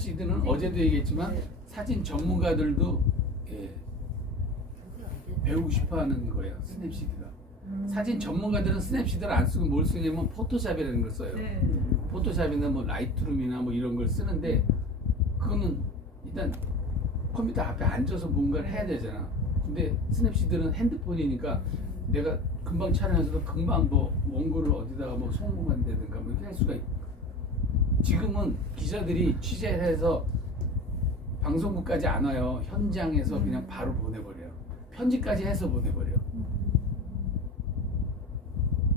스냅시드는 어제도 얘기했지만 사진 전문가들도 예, 배우고 싶어하는 거예요. 스냅시드가. 사진 전문가들은 스냅시드를 안 쓰고 뭘 쓰냐면 포토샵이라는 걸 써요. 네. 포토샵이나 뭐 라이트룸이나 뭐 이런 걸 쓰는데 그거는 일단 컴퓨터 앞에 앉아서 뭔가를 해야 되잖아. 근데 스냅시드는 핸드폰이니까 내가 금방 촬영해서도 금방 뭐 원고를 어디다가 뭐 송금한다든가 뭐 이렇게 할 수가 있고, 지금은 기자들이 취재를 해서 방송국까지 안 와요. 현장에서 그냥 바로 보내버려요. 편집까지 해서 보내버려요.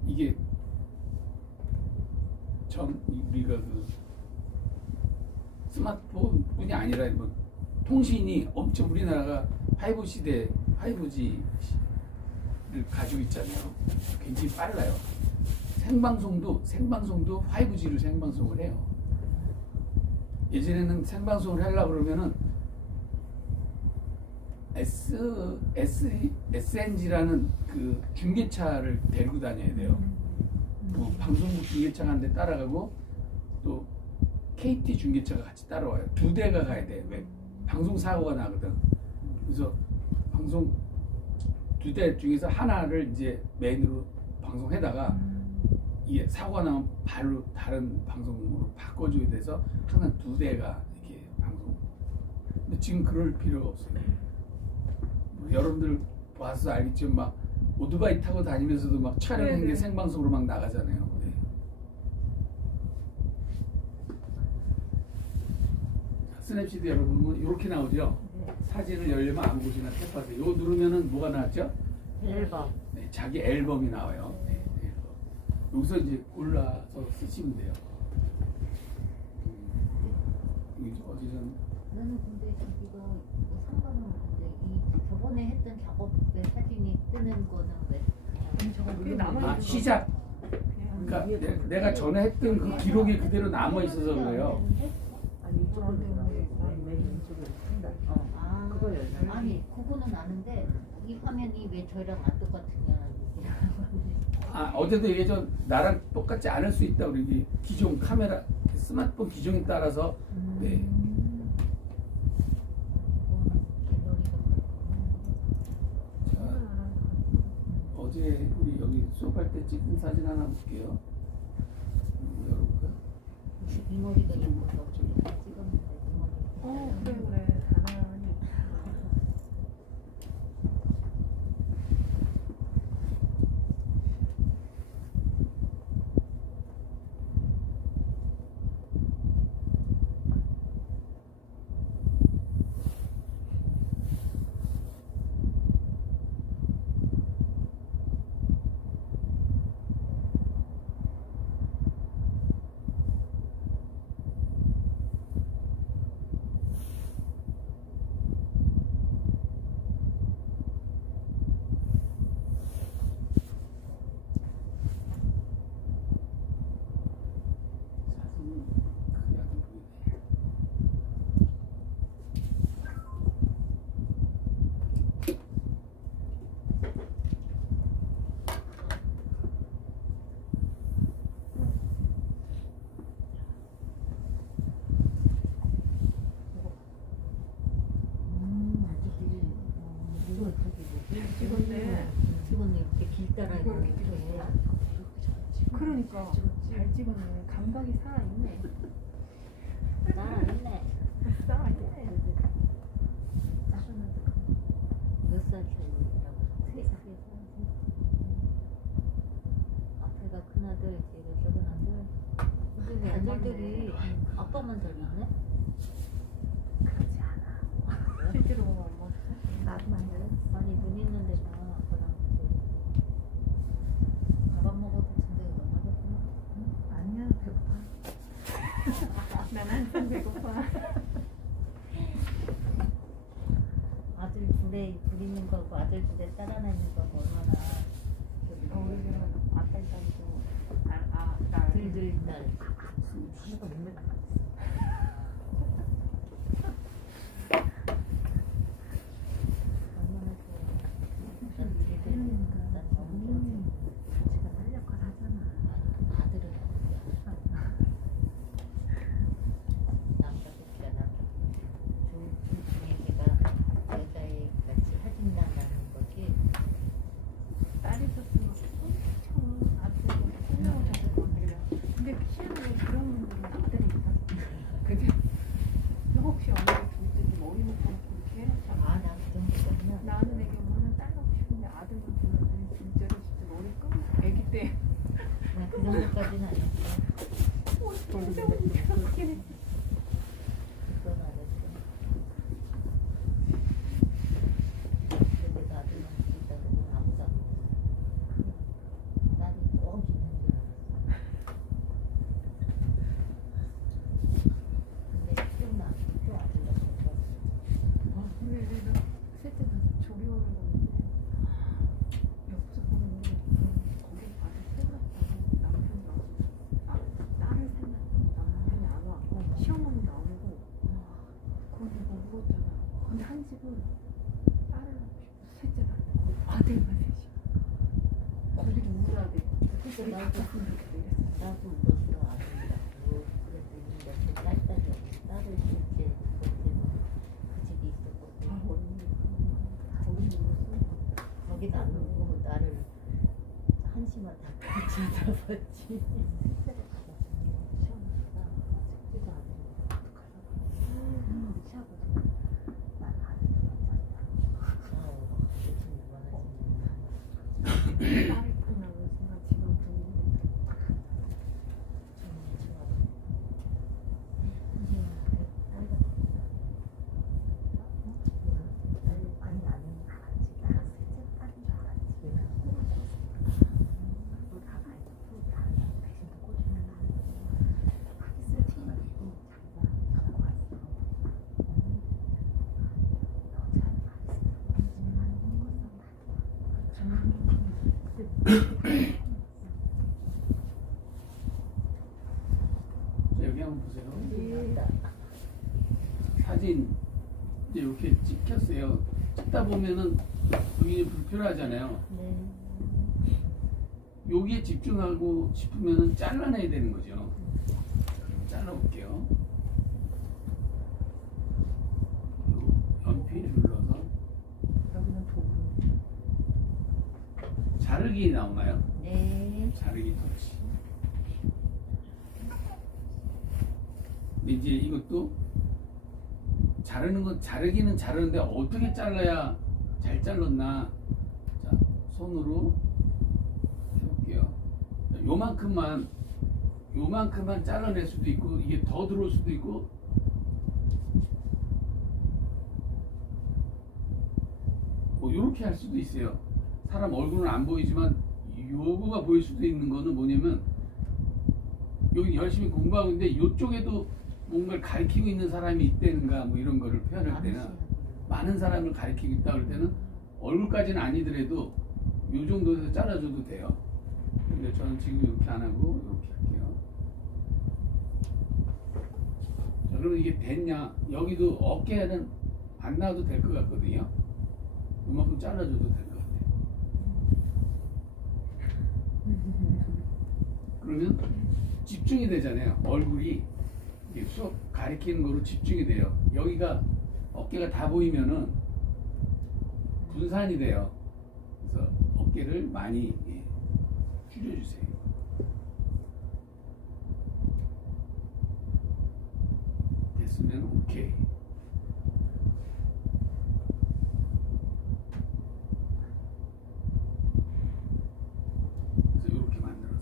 이게 우리가 그 스마트폰뿐이 아니라 뭐 통신이 엄청, 우리나라가 5 시대 5G를 가지고 있잖아요. 굉장히 빨라요. 생방송도 5G로 생방송을 해요. 예전에는 생방송을 하려고 그러면은 SNG라는 그 중계차를 데리고 다녀야 돼요. 뭐 방송국 중계차가 한 대 따라가고 또 KT 중계차가 같이 따라와요. 두 대가 가야 돼. 왜? 방송 사고가 나거든. 그래서 방송 두 대 중에서 하나를 이제 메인으로 방송해다가 이게 사고가 나면 바로 다른 방송으로 바꿔줘야 돼서 항상 두 대가 이렇게 방송. 근데 지금 그럴 필요가 없어요. 뭐 여러분들 와서 알겠지만 막 오토바이 타고 다니면서도 막 촬영한 게 생방송으로 막 나가잖아요. 네. 스냅시드 여러분 이렇게 나오죠. 사진을 열려면 아무 곳이나 탭하세요. 이거 누르면은 뭐가 나왔죠? 앨범. 네, 자기 앨범이 나와요. 네, 앨범. 여기서 이제 골라서 쓰시면 돼요. 어디서? 나는 근데 이거 뭐 상관은 없는데 이 저번에 했던 작업의 사진이 뜨는 거는 왜? 그게 남아있는 아, 시작. 그러니까 내가 전에 했던 그 기록이 그대로 남아 있어서 그래요. 아니 이쪽으로 맨 왼쪽으로 쓴다. 아 그거 열면. 아니 그거는 아는데 이 화면이 왜 저희랑 안 똑같으냐. 아, 어제도 얘기했죠. 나랑 똑같지 않을 수 있다. 우리 기종 카메라, 스마트폰 기종에 따라서. 네. 자, 어제 우리 여기 수업할 때 찍은 사진 하나 볼게요. 열어볼까요? 이 머리가 예뻐서 찍었는데 이 머리. 그래. 가만히. 사진은 크게 안 보이네. 찍었네. 찍었네. 이렇게 길 따라 이렇게 그러니까 잘 찍었네. 감각이 살아있네. 살아있네. 살아있네. 몇 살 차이라고? 3살. 앞에가 큰아들, 뒤가 작은 아들. 근데 왜 아들들이 아빠만 닮았네? 그렇지 않아. 실제로 보면 뭐 나도 만져요. 아니 눈 있는 데가 아빠랑 밥 먹어도 진짜 만나겠구나. 아니야, 배고파. 난 항상 배고파. 아들 둘에 둘 있는 거고 아들 둘에 딸 하나 있는 거고 얼마나 우리 집은 아빠 딸도 딸. 둘둘 딸. 하나도 못 냈다. 얼마나 좋아. 난 둘이 난 너무 좋아. 제가 딸 역할 하잖아. 아들은 남자 새끼야. 나도 울었어. 아들이랑. 그래도 이제 딸을 이렇게 그 집이 있었거든. 거기 울었어. 거기도 안 울고 나를 한심하다 쳐다봤지. 딸이 끝나는 순간 지금 분위기 자, 여기 한번 보세요. 사진 이제 이렇게 찍혔어요. 찍다 보면은 여기 불편하잖아요. 네. 여기에 집중하고 싶으면은 잘라내야 되는 거죠. 잘라볼게요. 요 연필 눌러서 여기는 도구. 자르기 나오나요? 네. 자르기 터치. 근데 이제 이것도 자르기는 자르는데 어떻게 잘라야 잘 잘랐나? 자, 손으로 해볼게요. 자, 요만큼만 잘라낼 수도 있고 이게 더 들어올 수도 있고 뭐 이렇게 할 수도 있어요. 사람 얼굴은 안 보이지만 요거가 보일 수도 있는 거는 뭐냐면 여기 열심히 공부하고 있는데 이쪽에도 뭔가를 가리키고 있는 사람이 있다는가 뭐 이런 거를 표현할 때는 많은 사람을 가리키고 있다 그럴 때는 얼굴까지는 아니더라도 요 정도에서 잘라줘도 돼요. 근데 저는 지금 이렇게 안 하고 이렇게 할게요. 자, 그럼 이게 됐냐? 여기도 어깨는 안 나와도 될 것 같거든요. 이만큼 잘라줘도 될 것 같아요. 그러면 집중이 되잖아요. 얼굴이 이게 수업 가리키는 거로 집중이 돼요. 여기가 어깨가 다 보이면은 분산이 돼요. 그래서 어깨를 많이 줄여주세요. 됐으면 오케이. 그래서 이렇게 만들었어요.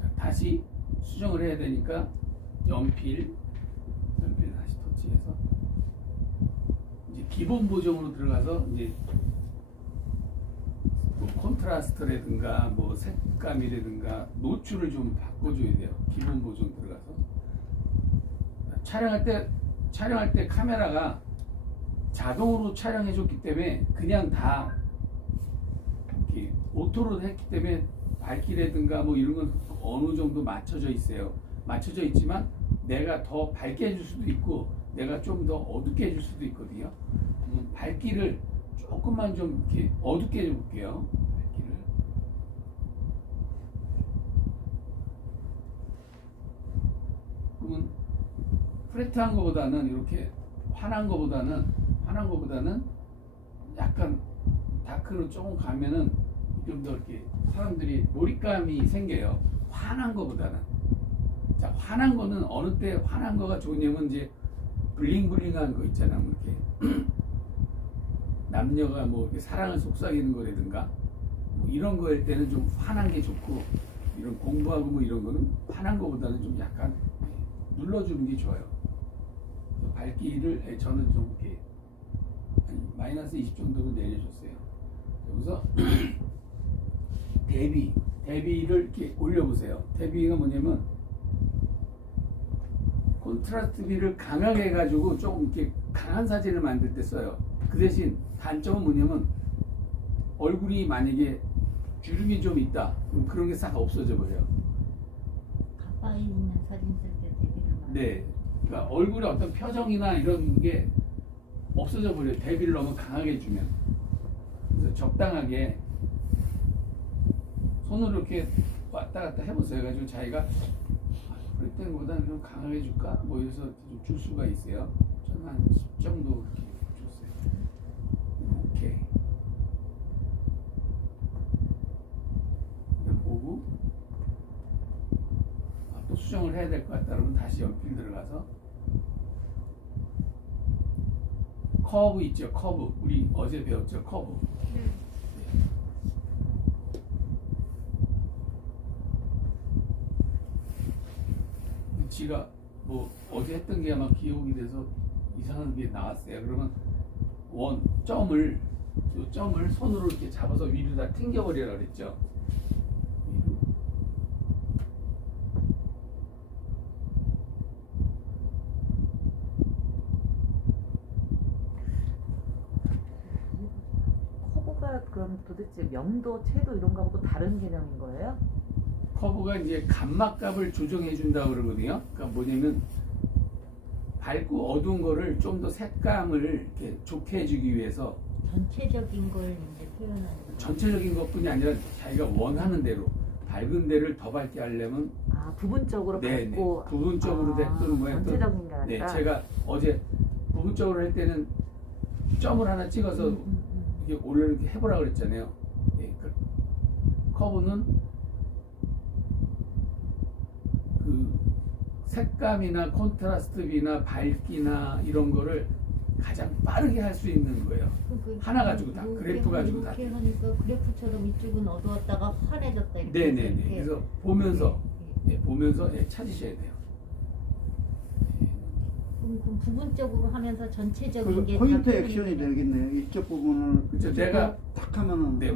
자, 다시 수정을 해야 되니까 연필 다시 터치해서 이제 기본 보정으로 들어가서 이제 뭐 콘트라스트라든가 뭐 색감이라든가 노출을 좀 바꿔줘야 돼요. 기본 보정 들어가서 촬영할 때 카메라가 자동으로 촬영해줬기 때문에 그냥 다 이렇게 오토로 했기 때문에 밝기라든가 뭐 이런 건 어느 정도 맞춰져 있어요. 맞춰져 있지만 내가 더 밝게 해줄 수도 있고 내가 좀 더 어둡게 해줄 수도 있거든요. 밝기를 조금만 좀 이렇게 어둡게 해볼게요. 밝기를. 그러면 프레트한 거보다는 이렇게 환한 거보다는 약간 다크로 조금 가면은 좀 더 이렇게 사람들이 몰입감이 생겨요. 환한 거보다는. 자, 환한 거는 어느 때 환한 거가 좋냐면 이제 블링블링한 거 있잖아. 뭐 이렇게 남녀가 뭐 이렇게 사랑을 속삭이는 거라든가 뭐 이런 거일 때는 좀 환한 게 좋고 이런 공부하고 뭐 이런 거는 환한 거보다는 좀 약간 눌러주는 게 좋아요. 밝기를 저는 좀 이렇게 한 마이너스 20 정도로 내려줬어요. 여기서 대비를 이렇게 올려보세요. 대비가 뭐냐면 콘트라스트 비를 강하게 해가지고 조금 이렇게 강한 사진을 만들 때 써요. 그 대신 단점은 뭐냐면 얼굴이 만약에 주름이 좀 있다. 그럼 그런 게 싹 없어져 버려요. 가까이 있는 사진 쓸 때 대비를 많이. 네. 그러니까 얼굴의 어떤 표정이나 이런 게 없어져 버려요. 대비를 너무 강하게 주면. 그래서 적당하게 손으로 이렇게 왔다 갔다 해보세요. 그래가지고 자기가 프레텐보다는 좀 강하게 줄까? 뭐 이래서 좀 줄 수가 있어요. 저는 한 10 정도 이렇게 줬어요. 오케이. 그냥 보고 또 수정을 해야 될 것 같다 그러면 다시 연필 들어가서 커브 있죠. 커브. 우리 어제 배웠죠. 커브. 지가 뭐 어제 했던 게 아마 기억이 돼서 이상한 게 나왔어요. 그러면 점을 요 점을 손으로 이렇게 잡아서 위로 다 튕겨버리라 그랬죠. 위로. 커브가 그럼 도대체 명도, 채도 이런 거하고 다른 개념인 거예요? 커브가 이제 감막값을 조정해 준다 그러거든요. 그러니까 뭐냐면 밝고 어두운 거를 좀 더 색감을 이렇게 좋게 해주기 위해서 전체적인 걸 이제 표현하는 거. 전체적인 것뿐이 아니라 자기가 원하는 대로 밝은 데를 더 밝게 하려면 아, 부분적으로 네, 밝고 부분적으로 됐든 뭐 했든 전체적인 게 아니라. 네, 제가 어제 부분적으로 할 때는 점을 하나 찍어서 이게 올려 이렇게 해보라 그랬잖아요. 예, 그 커브는 그 색감이나 콘트라스트비나 밝기나 이런 거를 가장 빠르게 할 수 있는 거예요. 하나 가지고 다, 그래프 가지고 다. 이렇게 하니까 그래프처럼 이쪽은 어두웠다가 환해졌다 이렇게. 네네네. 이렇게. 그래서 보면서 네. 예, 보면서 예, 찾으셔야 돼요. 예. 그럼 부분적으로 하면서 전체적인 그래서 게 포인트 다 액션이 표현이 되겠네요. 이쪽 부분을 그렇죠. 내가 탁 하면은 네,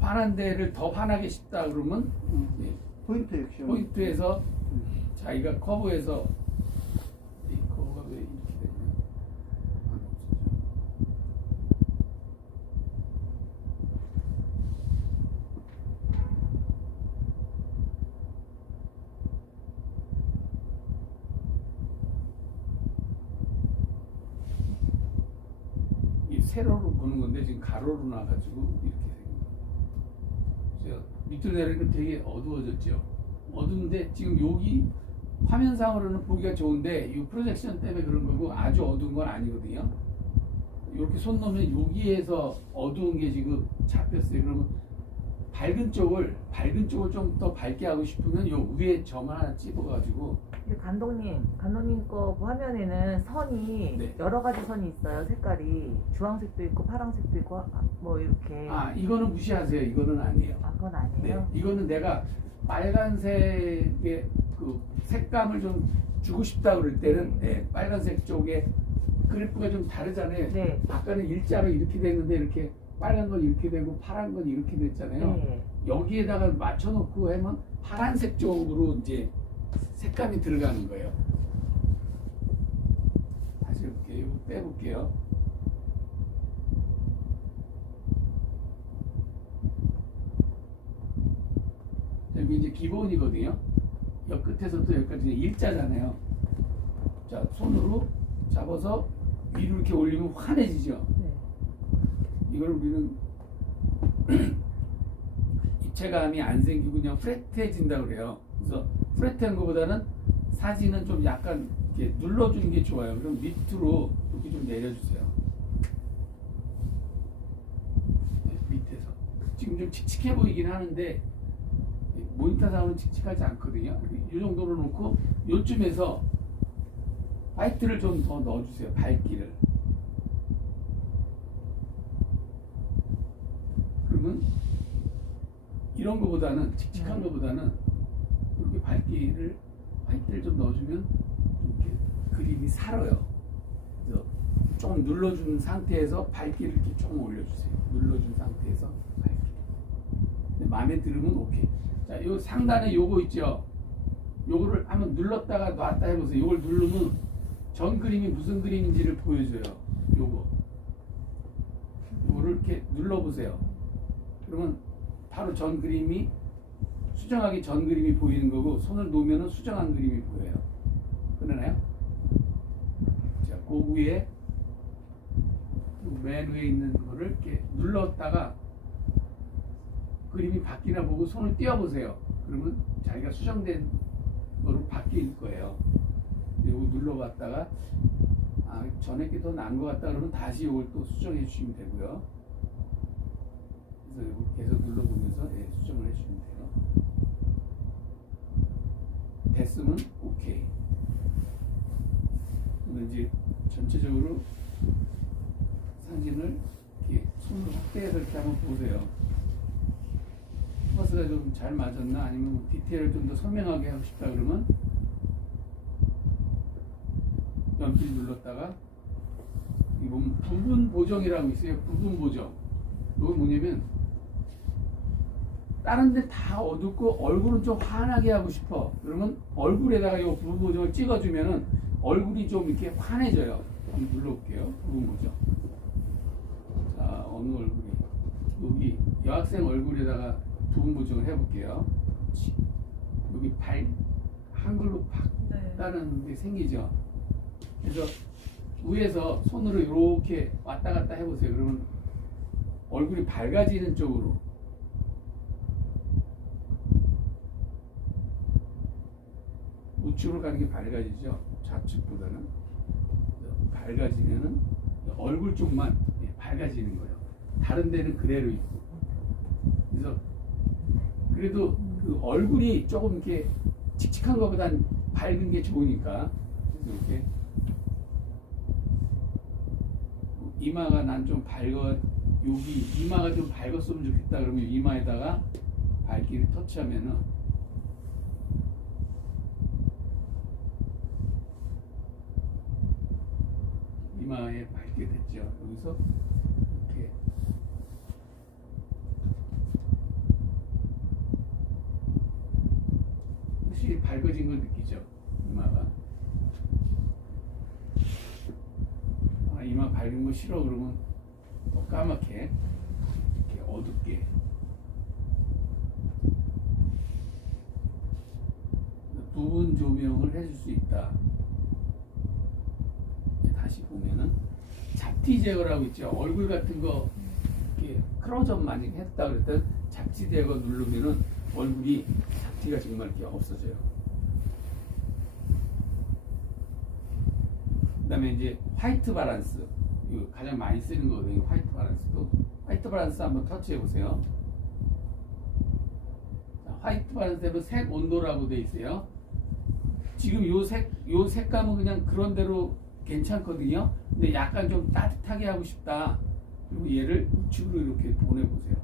환한 데를 더 환하게 싶다 그러면 예, 포인트 액션. 포인트에서 자기가 커브에서 이 커브가 왜 이렇게 됐냐? 이 세로로 보는 건데 지금 가로로 나가지고 이렇게 생긴. 밑으로 내리니까 되게 어두워졌죠. 어두운데 지금 여기 화면상으로는 보기가 좋은데 이 프로젝션 때문에 그런 거고 아주 어두운 건 아니거든요. 이렇게 손 놓으면 여기에서 어두운 게 지금 잡혔어요. 그러면 밝은 쪽을 좀 더 밝게 하고 싶으면 요 위에 점 하나 찍어가지고 근데 감독님 거 화면에는 선이 네. 여러 가지 선이 있어요. 색깔이 주황색도 있고 파란색도 있고 뭐 이렇게. 이거는 무시하세요. 이거는 아니에요. 아, 그건 네, 아니에요. 이거는 내가 빨간색의 그 색감을 좀 주고 싶다 그럴 때는 네, 빨간색 쪽에 그래프가 좀 다르잖아요. 네. 아까는 일자로 이렇게 됐는데 이렇게 빨간 건 이렇게 되고 파란 건 이렇게 됐잖아요. 네. 여기에다가 맞춰놓고 하면 파란색 쪽으로 이제 색감이 들어가는 거예요. 다시 이렇게 이거 빼볼게요. 여기 이제 기본이거든요. 옆 끝에서부터 여기까지 일자잖아요. 자, 손으로 잡아서 위로 이렇게 올리면 환해지죠. 네. 이걸 우리는 입체감이 안 생기고 그냥 프레트해진다고 그래요. 그래서 프레트한 것보다는 사진은 좀 약간 이렇게 눌러주는 게 좋아요. 그럼 밑으로 이렇게 좀 내려주세요. 네, 밑에서. 지금 좀 칙칙해 보이긴 하는데 모니터상으로는 칙칙하지 않거든요. 이 정도로 놓고 요쯤에서 화이트를 좀 더 넣어주세요. 밝기를. 그러면 이런 거보다는 칙칙한 거보다는 이렇게 밝기를 화이트를 좀 넣어주면 이렇게 그림이 살아요. 그래서 좀 눌러준 상태에서 밝기를 이렇게 조금 올려주세요. 눌러준 상태에서 밝기. 근데 마음에 들으면 오케이. 자, 요 상단에 요거 있죠. 요거를 한번 눌렀다가 놨다 해보세요. 요걸 누르면 전 그림이 무슨 그림인지를 보여줘요. 요거를 이렇게 눌러보세요. 그러면 바로 전 그림이 수정하기 전 그림이 보이는 거고 손을 놓으면 수정한 그림이 보여요. 그러나요? 자, 그 위에 맨 위에 있는 거를 이렇게 눌렀다가 그림이 바뀌나 보고 손을 띄워보세요. 그러면 자기가 수정된 거로 바뀔 거예요. 이거 눌러봤다가 전에 게 더 나은 것 같다 그러면 다시 이걸 또 수정해 주시면 되고요. 그래서 이걸 계속 눌러보면서 수정을 해주시면 돼요. 됐으면 오케이. 그러면 이제 전체적으로 사진을 이렇게 손으로 확대해서 이렇게 한번 보세요. 포커스가 좀 잘 맞았나 아니면 디테일을 좀 더 선명하게 하고 싶다 그러면 연필 눌렀다가 이 보면 부분 보정이라고 있어요. 부분 보정. 이건 뭐냐면 다른 데 다 어둡고 얼굴은 좀 환하게 하고 싶어. 그러면 얼굴에다가 이 부분 보정을 찍어주면은 얼굴이 좀 이렇게 환해져요. 한번 눌러볼게요. 부분 보정. 자, 어느 얼굴이 여기 여학생 얼굴에다가 부분 보정을 해볼게요. 여기 한글로 박다는 게 생기죠. 그래서 위에서 손으로 이렇게 왔다 갔다 해보세요. 그러면 얼굴이 밝아지는 쪽으로 우측으로 가는 게 밝아지죠. 좌측보다는 밝아지면은 얼굴 쪽만 밝아지는 거예요. 다른 데는 그대로 있고. 그래서 그래도 그 얼굴이 조금 이렇게 칙칙한 것보단 밝은 게 좋으니까 그래서 이렇게 이마가 난 좀 밝아 여기 이마가 좀 밝았으면 좋겠다 그러면 이마에다가 밝기를 터치하면은 이마에 밝게 됐죠. 여기서 이렇게 확실히 밝아진 걸 느끼죠. 이마가 이마 밝은 거 싫어 그러면 더 까맣게 이렇게 어둡게 부분 조명을 해줄 수 있다. 다시 보면은 잡티 제거라고 있죠. 얼굴 같은 거 이렇게 클로즈업 많이 했다 그랬던 잡티 제거 누르면은 얼굴이 잡티가 정말 이렇게 없어져요. 그다음에 이제 화이트 바란스 이거 가장 많이 쓰는 거거든요. 화이트 바란스도 화이트 바란스 한번 터치해 보세요. 화이트 바란스 되면 색 온도라고 돼 있어요. 지금 요 색감은 그냥 그런 대로 괜찮거든요. 근데 약간 좀 따뜻하게 하고 싶다. 그리고 얘를 우측으로 이렇게 보내보세요.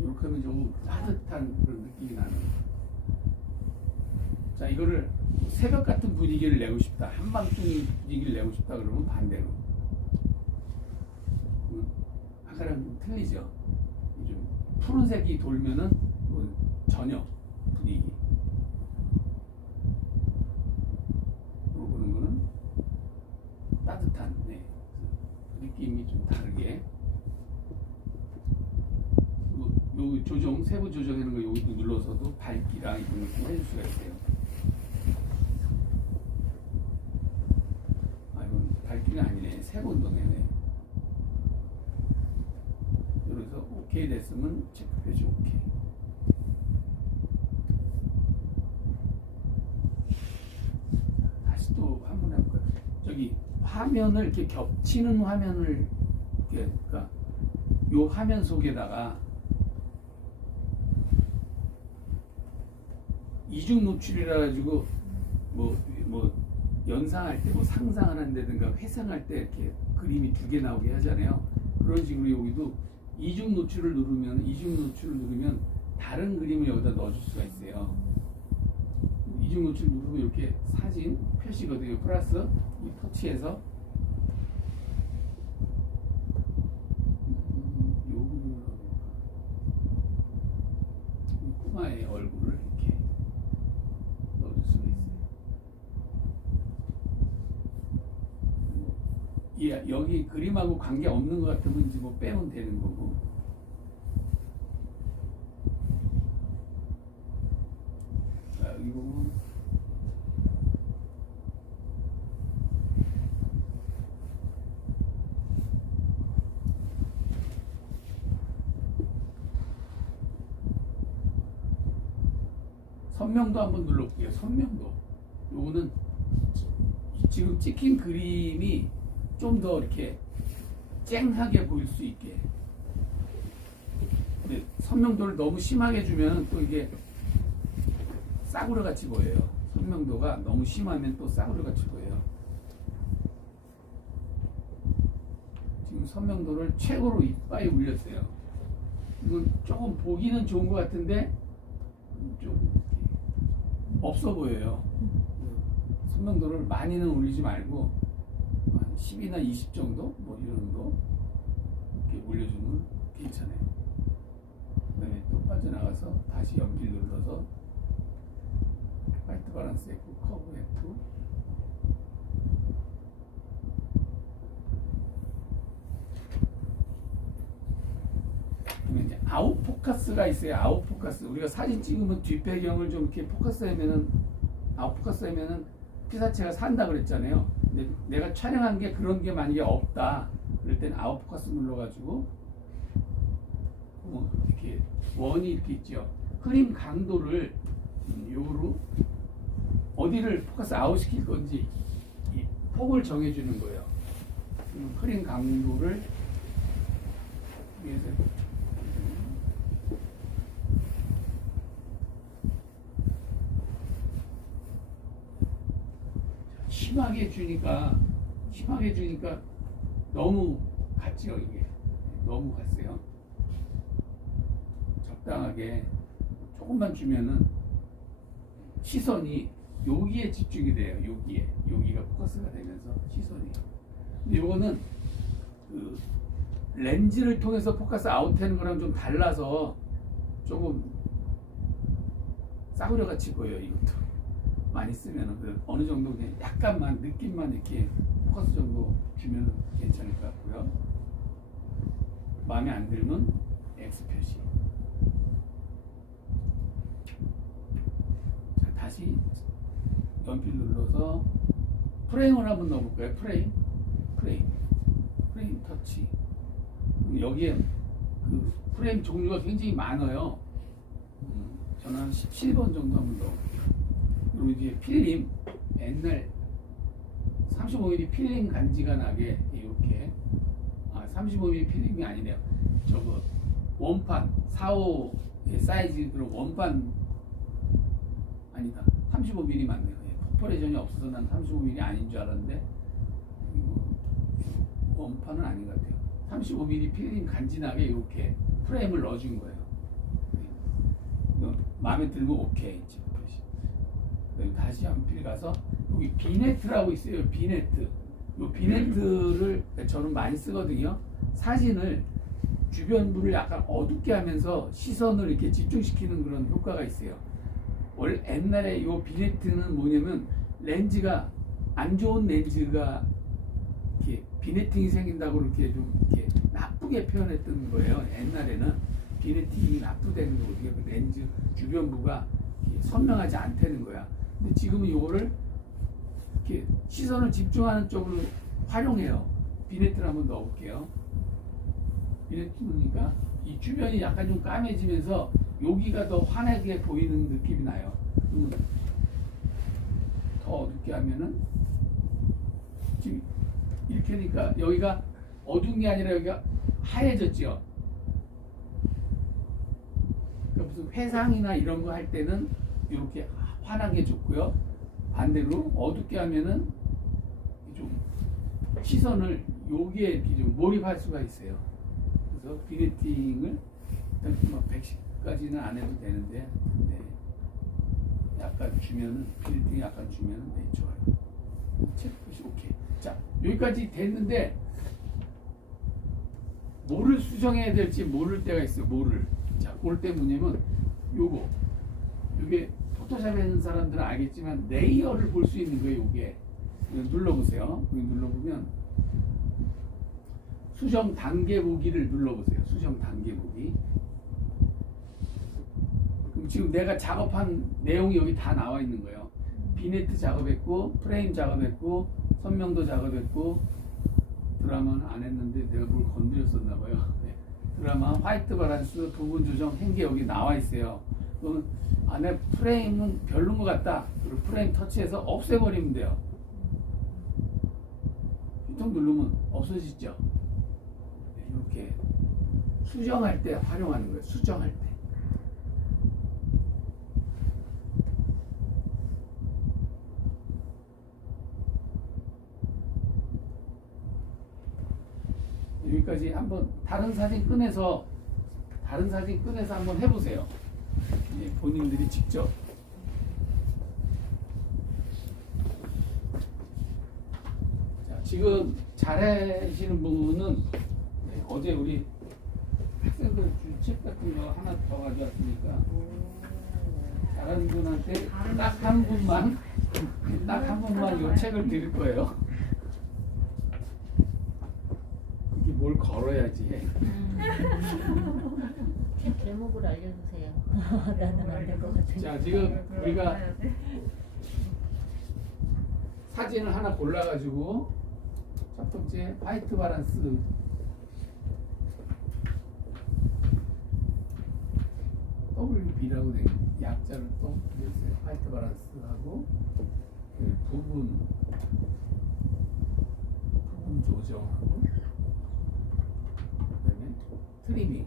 이렇게 하면 좀 따뜻한 그런 느낌이 나는 거예요. 자, 이거를 새벽 같은 분위기를 내고 싶다. 한밤중 분위기를 내고 싶다 그러면 반대로. 아까랑 좀 틀리죠. 좀 푸른색이 돌면은 저녁 분위기. 보는 거는 따뜻한 느낌이 좀 다르게. 요 조정, 세부 조정하는 거 여기도 눌러서도 밝기랑 이런 걸 좀 해줄 수가 있어요. 이건 밝기는 아니네. 세부 운동이네. 그래서 오케이 됐으면 체크 표시 오케이. 다시 또 한번 해볼까요? 저기 화면을 이렇게 겹치는 화면을 이렇게 그러니까 요 화면 속에다가 이중 노출이라 가지고 뭐 연상할 때 뭐 상상을 한다든가 회상할 때 이렇게 그림이 두 개 나오게 하잖아요. 그런 식으로 여기도 이중 노출을 누르면 다른 그림을 여기다 넣어줄 수가 있어요. 이중 노출 누르면 이렇게 사진 표시거든요. 플러스 이 터치해서 요 그림을 꼬마의 얼굴을 이렇게 넣어줄 수가 있어요. 여기 그림하고 관계 없는 것 같으면 이제 뭐 빼면 되는 거고. 자, 여기 보면 선명도 한번 눌러볼게요. 선명도. 요거는 지금 찍힌 그림이 좀 더 이렇게 쨍하게 보일 수 있게. 근데 선명도를 너무 심하게 주면 또 이게 싸구려 같이 보여요. 선명도가 너무 심하면 또 싸구려 같이 보여요. 지금 선명도를 최고로 이빠이 올렸어요. 이건 조금 보기는 좋은 것 같은데 좀 없어 보여요. 선명도를 많이는 올리지 말고 한 10이나 20 정도? 뭐 이 정도 이렇게 올려주면 괜찮아요. 그 다음에 또 빠져나가서 다시 연필 눌러서 화이트 바란스 F, 커브 F. 그러면 이제 아웃 포커스가 있어요. 아웃 포커스. 우리가 사진 찍으면 뒷배경을 좀 이렇게 포커스하면은 아웃 포커스하면은 피사체가 산다 그랬잖아요. 근데 내가 촬영한 게 그런 게 만약에 없다. 그럴 때는 아웃 포커스 눌러가지고 이렇게 원이 이렇게 있죠. 흐림 강도를 요로 어디를 포커스 아웃 시킬 건지 이 폭을 정해주는 거예요. 흐림 강도를 위해서 심하게 주니까 너무 갔죠. 이게 너무 갔어요. 적당하게 조금만 주면은 시선이 여기에 집중이 돼요. 여기가 포커스가 되면서 시선이. 근데 요거는 그 렌즈를 통해서 포커스 아웃하는 거랑 좀 달라서 조금 싸구려 같이 보여요. 이것도 많이 쓰면은 그 어느 정도 그냥 약간만 느낌만 이렇게 포커스 정도 주면 괜찮을 것 같고요. 마음에 안 들면 X 표시. 자, 다시 연필 눌러서 프레임을 한번 넣어볼까요? 프레임 터치. 여기에 그 프레임 종류가 굉장히 많아요. 저는 한 17번 정도 한번 넣어볼게요. 그리고 이제 필름, 옛날 35mm 필름 간지가 나게 이렇게 35mm 필름이 아니네요. 저거 원판 45의 사이즈 그런 원판 아니다. 35mm 맞네요. 퍼포레이션이 없어서 난 35mm 아닌 줄 알았는데 원판은 아닌 것 같아요. 35mm 필름 간지나게 이렇게 프레임을 넣어준 거예요. 마음에 들면 오케이. 다시 연필 가서 여기 비네트라고 있어요. 비네트. 이 비네트를 저는 많이 쓰거든요. 사진을 주변부를 약간 어둡게 하면서 시선을 이렇게 집중시키는 그런 효과가 있어요. 원래 옛날에 이 비네트는 뭐냐면 렌즈가 안 좋은 렌즈가 이렇게 비네팅이 생긴다고 이렇게 좀 이렇게 나쁘게 표현했던 거예요. 옛날에는 비네팅이 나쁘다는 거고 그 렌즈 주변부가 선명하지 않다는 거야. 근데 지금은 이거를 이렇게 시선을 집중하는 쪽으로 활용해요. 비네트를 한번 넣어볼게요. 비네트 넣으니까 이 주변이 약간 좀 까매지면서 여기가 더 환하게 보이는 느낌이 나요. 더 어둡게 하면은 지금 이렇게 하니까 여기가 어두운 게 아니라 여기가 하얘졌죠. 그러니까 무슨 회상이나 이런 거 할 때는 이렇게 환하게 좋고요. 반대로 어둡게 하면은 좀 시선을 여기에 이렇게 좀 몰입할 수가 있어요. 그래서 비네팅을 뭐 110까지는 안 해도 되는데 네. 약간 주면은 비네팅 약간 주면은 네, 좋아요. 체크시 오케이. 자 여기까지 됐는데 뭐를 수정해야 될지 모를 때가 있어요. 뭐를. 자 그럴 때 뭐냐면 요게 포토샵 하는 사람들은 알겠지만 레이어를 볼 수 있는 거예요. 요게 눌러보세요. 여기 눌러보면 수정 단계 보기를 눌러보세요. 수정 단계 보기. 그럼 지금 내가 작업한 내용이 여기 다 나와 있는 거예요. 비네트 작업했고 프레임 작업했고 선명도 작업했고 드라마는 안 했는데 내가 뭘 건드렸었나 봐요. 네. 드라마 화이트 바란스 부분 조정 한 게 여기 나와 있어요. 또는 안에 프레임은 별론 것 같다. 그리고 프레임 터치해서 없애버리면 돼요. 휘통 누르면 없어지죠. 이렇게 수정할 때 활용하는 거예요. 수정할 때. 여기까지 한번 다른 사진 꺼내서 한번 해보세요. 예, 본인들이 직접. 자, 지금 잘하시는 분은 어제 우리 학생들 준 책 같은 거 하나 더 가져왔으니까 잘하는 분한테 딱 한 분만 이 책을 드릴 거예요. 이게 뭘 걸어야지 해. 책 제목을 알려주세요. 나는 안 될 것 같아. 자, 지금 우리가 사진을 하나 골라가지고 첫 번째 화이트 바란스 WB라고 된 약자를 또 그렸어요. 화이트 바란스하고 그 부분 조정하고 그다음에 트리밍하고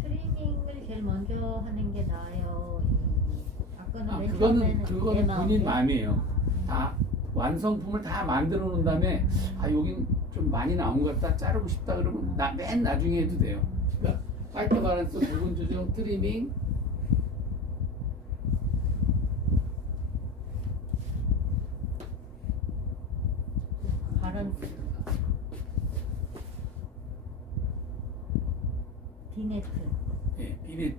트리밍을 제일 먼저 하는 게 나아요. 아까는 맨 그거는 처음에는 내 마음에. 본인 마음이에요. 다 완성품을 다 만들어 놓은 다음에 여긴 좀 많이 나온 것 같다 자르고 싶다 그러면 맨 나중에 해도 돼요. 그러니까 화이트 바란스, 부분 조정, 트리밍, 바란스, 비네트, 예, 비네트,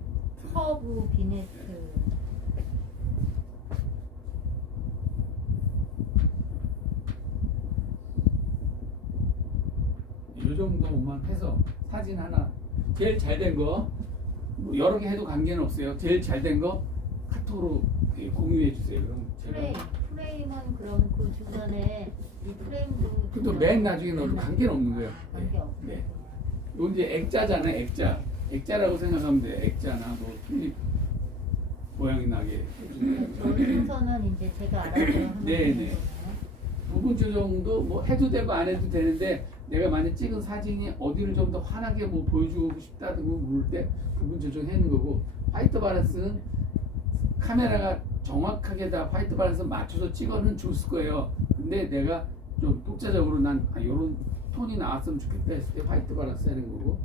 커브 비네트. 이 정도만 해서 사진 하나 제일 잘 된 거 뭐 여러 개 해도 관계는 없어요. 제일 잘 된 거 카톡으로 공유해 주세요. 그럼 제가 프레임은 그럼 그 주변에 이 프레임도 그래도 맨 나중에 넣어도 관계는 없는 거예요. 관계 없어. 네. 요 이제 액자잖아요. 액자라고 생각하면 돼. 액자나 뭐 튤립 모양이 나게. 저 순서는 이제 제가 알아서 하는 네, 네. 거잖아요. 부분 조정도 뭐 해도 되고 안 해도 되는데 내가 만약 찍은 사진이 어디를 좀 더 환하게 뭐 보여주고 싶다든가 모를 때 부분 조정하는 거고, 화이트 바란스는 카메라가 정확하게 다 화이트 바란스 맞춰서 찍어는 줬을 거예요. 근데 내가 좀 독자적으로 난 이런 톤이 나왔으면 좋겠다 했을 때 화이트 바란스 하는 거고,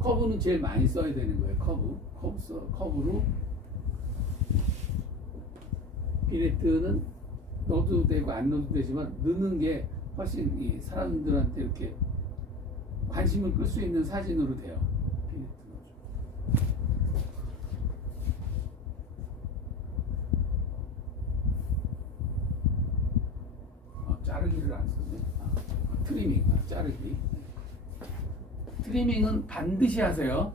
커브는 제일 많이 써야 되는 거예요. 커브로 비네트는 넣어도 되고 안 넣어도 되지만 넣는 게 훨씬 이 사람들한테 이렇게 관심을 끌 수 있는 사진으로 돼요. 비네트 넣어줘. 자르기를 안 쓰네. 트리밍, 자르기. 트리밍은 반드시 하세요.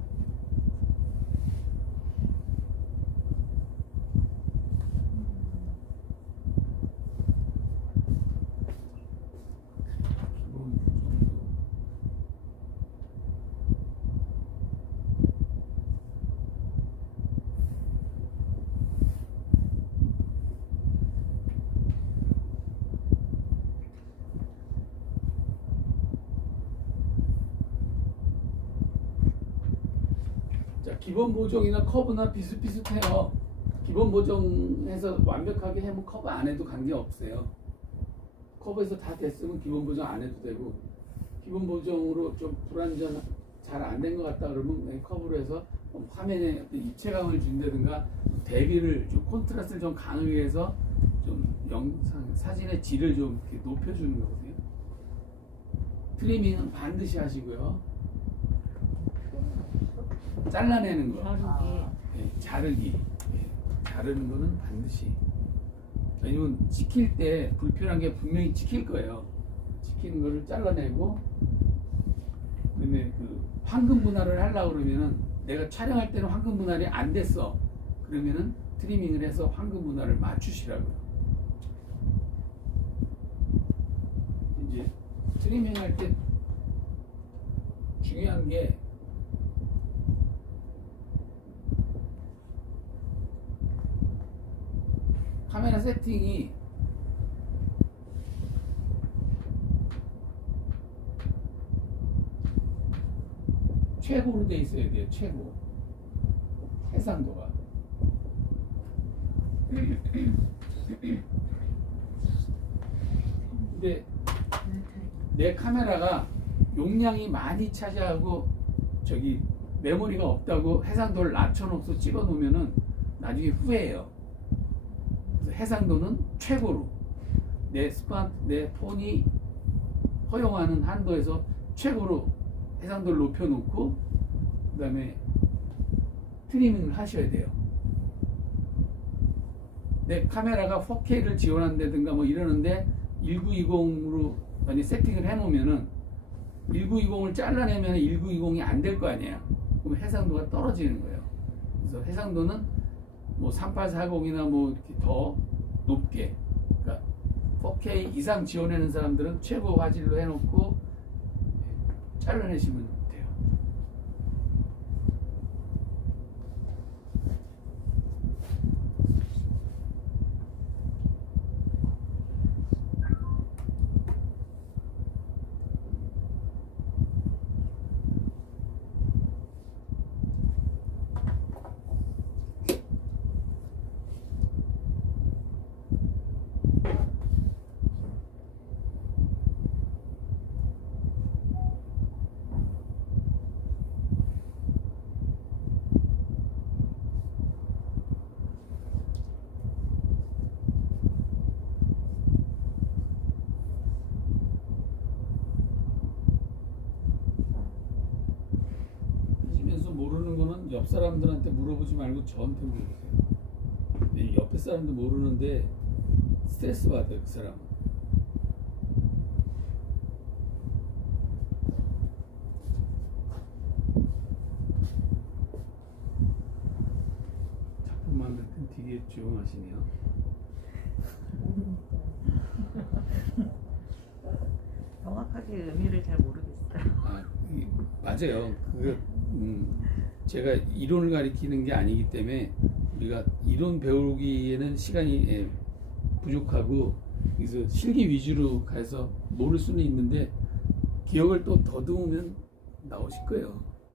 기본 보정이나 커브나 비슷비슷해요. 기본 보정해서 완벽하게 하면 커브 안 해도 관계 없어요. 커브에서 다 됐으면 기본 보정 안 해도 되고, 기본 보정으로 좀 불완전 잘 안 된 것 같다 그러면 커브로 해서 화면에 입체감을 준다든가 대비를 좀 콘트라스트를 좀 강하게 해서 좀 사진의 질을 좀 이렇게 높여주는 거거든요. 트리밍은 반드시 하시고요. 잘라내는 거, 자르기, 자르는 거는 반드시. 왜냐면 찍힐 때 불편한 게 분명히 찍힐 거예요. 찍히는 거를 잘라내고, 그다음에 그 황금 분할을 하려고 그러면은 내가 촬영할 때는 황금 분할이 안 됐어. 그러면은 트리밍을 해서 황금 분할을 맞추시라고요. 이제 트리밍 할 때 중요한 게 카메라 세팅이 최고로 돼 있어야 돼요. 최고 해상도가. 근데 내 카메라가 용량이 많이 차지하고 저기 메모리가 없다고 해상도를 낮춰놓고 찍어 놓으면은 나중에 후회해요. 그래서 해상도는 최고로 내 폰이 허용하는 한도에서 최고로 해상도를 높여놓고 그 다음에 트리밍을 하셔야 돼요. 내 카메라가 4K를 지원한다든가 뭐 이러는데 1920으로 만약 세팅을 해놓으면은 1920을 잘라내면 1920이 안 될 거 아니에요. 그럼 해상도가 떨어지는 거예요. 그래서 해상도는 뭐 3840이나 뭐 이렇게 더 높게, 그러니까 4K 이상 지원하는 사람들은 최고 화질로 해놓고 잘라내시면 돼요. 하시면서 모르는 거는 옆 사람들한테 물어보지 말고 저한테 물어보세요. 이 옆에 사람도 모르는데 스트레스 받아요, 그 사람은. 작품 만들 땐 되게 조용하시네요. 정확하게 의미를 잘 모르겠어요. 맞아요. 그게 제가 이론을 가리키는 게 아니기 때문에 우리가 이론 배우기에는 시간이 부족하고 그래서 실기 위주로 가서 모를 수는 있는데 기억을 또 더듬으면 나오실 거예요.